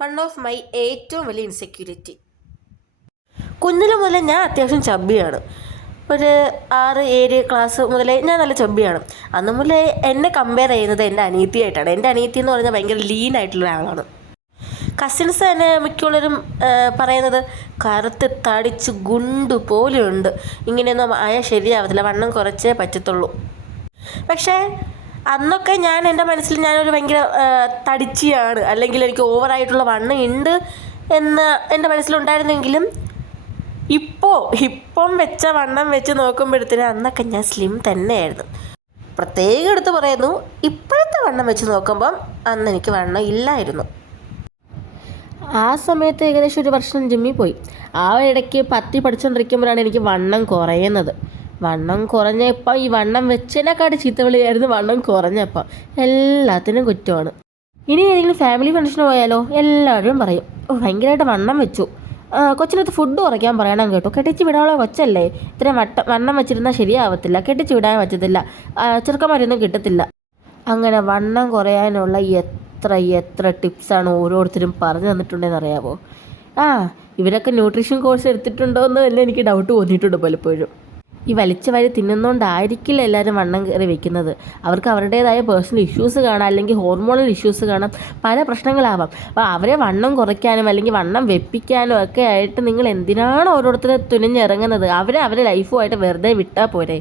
One of my ഏറ്റവും വലിയ insecurity. കുഞ്ഞിലെ മുതലേ ഞാൻ അത്യാവശ്യം ചബ്ബിയാണ്. ഒരു 6-7 ക്ലാസ് മുതലേ ഞാൻ നല്ല ചബ്ബിയാണ്. അന്ന് മുതലേ എന്നെ കമ്പയർ ചെയ്യുന്നത് എൻ്റെ അനിയത്തിയായിട്ടാണ്. എൻ്റെ അനിയത്തി എന്ന് പറഞ്ഞാൽ ഭയങ്കര ലീനായിട്ടുള്ള ഒരാളാണ്. കസിൻസ് തന്നെ മിക്കുള്ളവരും പറയുന്നത് കറുത്ത് തടിച്ച് ഗുണ്ട് പോലെയുണ്ട്, ഇങ്ങനെയൊന്നും ആയാൽ ശരിയാവത്തില്ല, വണ്ണം കുറച്ചേ പറ്റത്തുള്ളൂ. പക്ഷേ അന്നൊക്കെ ഞാൻ എൻ്റെ മനസ്സിൽ ഞാനൊരു ഭയങ്കര തടിച്ചിയാണ്, അല്ലെങ്കിൽ എനിക്ക് ഓവറായിട്ടുള്ള വണ്ണം ഉണ്ട് എന്ന് എൻ്റെ മനസ്സിലുണ്ടായിരുന്നെങ്കിലും ഇപ്പം വെച്ച വണ്ണം വെച്ച് നോക്കുമ്പോഴത്തേനും അന്നൊക്കെ ഞാൻ സ്ലിം തന്നെയായിരുന്നു. പ്രത്യേകം എടുത്ത് പറയുന്നു, ഇപ്പോഴത്തെ വണ്ണം വെച്ച് നോക്കുമ്പം അന്ന് എനിക്ക് വണ്ണം ഇല്ലായിരുന്നു. ആ സമയത്ത് ഏകദേശം 1 വർഷം ജിമ്മിൽ പോയി. ആ ഇടയ്ക്ക് 10 പഠിച്ചുകൊണ്ടിരിക്കുമ്പോഴാണ് എനിക്ക് വണ്ണം കുറയുന്നത്. വണ്ണം കുറഞ്ഞപ്പോൾ ഈ വണ്ണം വെച്ചതിനെക്കാട്ടി ചീത്തവിളിയായിരുന്നു വണ്ണം കുറഞ്ഞപ്പോൾ. എല്ലാത്തിനും കുറ്റമാണ്. ഇനി ഏതെങ്കിലും ഫാമിലി ഫംഗ്ഷന് പോയാലോ എല്ലാവരും പറയും, ഭയങ്കരമായിട്ട് വണ്ണം വെച്ചു, കൊച്ചിനകത്ത് ഫുഡ് കുറയ്ക്കാൻ പറയണം കേട്ടോ, കെട്ടിച്ച് വിടാനുള്ള കൊച്ചല്ലേ, ഇത്രയും വണ്ണം വെച്ചിരുന്നാൽ ശരിയാവത്തില്ല, കെട്ടിച്ച് വിടാൻ പറ്റത്തില്ല, ചെറുക്കന്മാരൊന്നും കിട്ടത്തില്ല. അങ്ങനെ വണ്ണം കുറയാനുള്ള എത്ര ടിപ്സാണ് ഓരോരുത്തരും പറഞ്ഞു തന്നിട്ടുണ്ടെന്ന് അറിയാമോ? ഇവരൊക്കെ ന്യൂട്രീഷൻ കോഴ്സ് എടുത്തിട്ടുണ്ടോ എന്ന് തന്നെ എനിക്ക് ഡൗട്ട് തോന്നിയിട്ടുണ്ട് പലപ്പോഴും. ഈ വലിച്ചു വാരി തിന്നുന്നതുകൊണ്ടായിരിക്കില്ല എല്ലാവരും വണ്ണം കയറി വെക്കുന്നത്. അവർക്ക് അവരുടേതായ പേഴ്സണൽ ഇഷ്യൂസ് കാണാം, അല്ലെങ്കിൽ ഹോർമോണൽ ഇഷ്യൂസ് കാണാം, പല പ്രശ്നങ്ങളാവാം. അപ്പോൾ അവരെ വണ്ണം കുറയ്ക്കാനും അല്ലെങ്കിൽ വണ്ണം വെപ്പിക്കാനും ഒക്കെ ആയിട്ട് നിങ്ങൾ എന്തിനാണ് ഓരോരുത്തരെ തുനിഞ്ഞിറങ്ങുന്നത്? അവരെ ലൈഫുമായിട്ട് വെറുതെ വിട്ടാൽ പോരെ.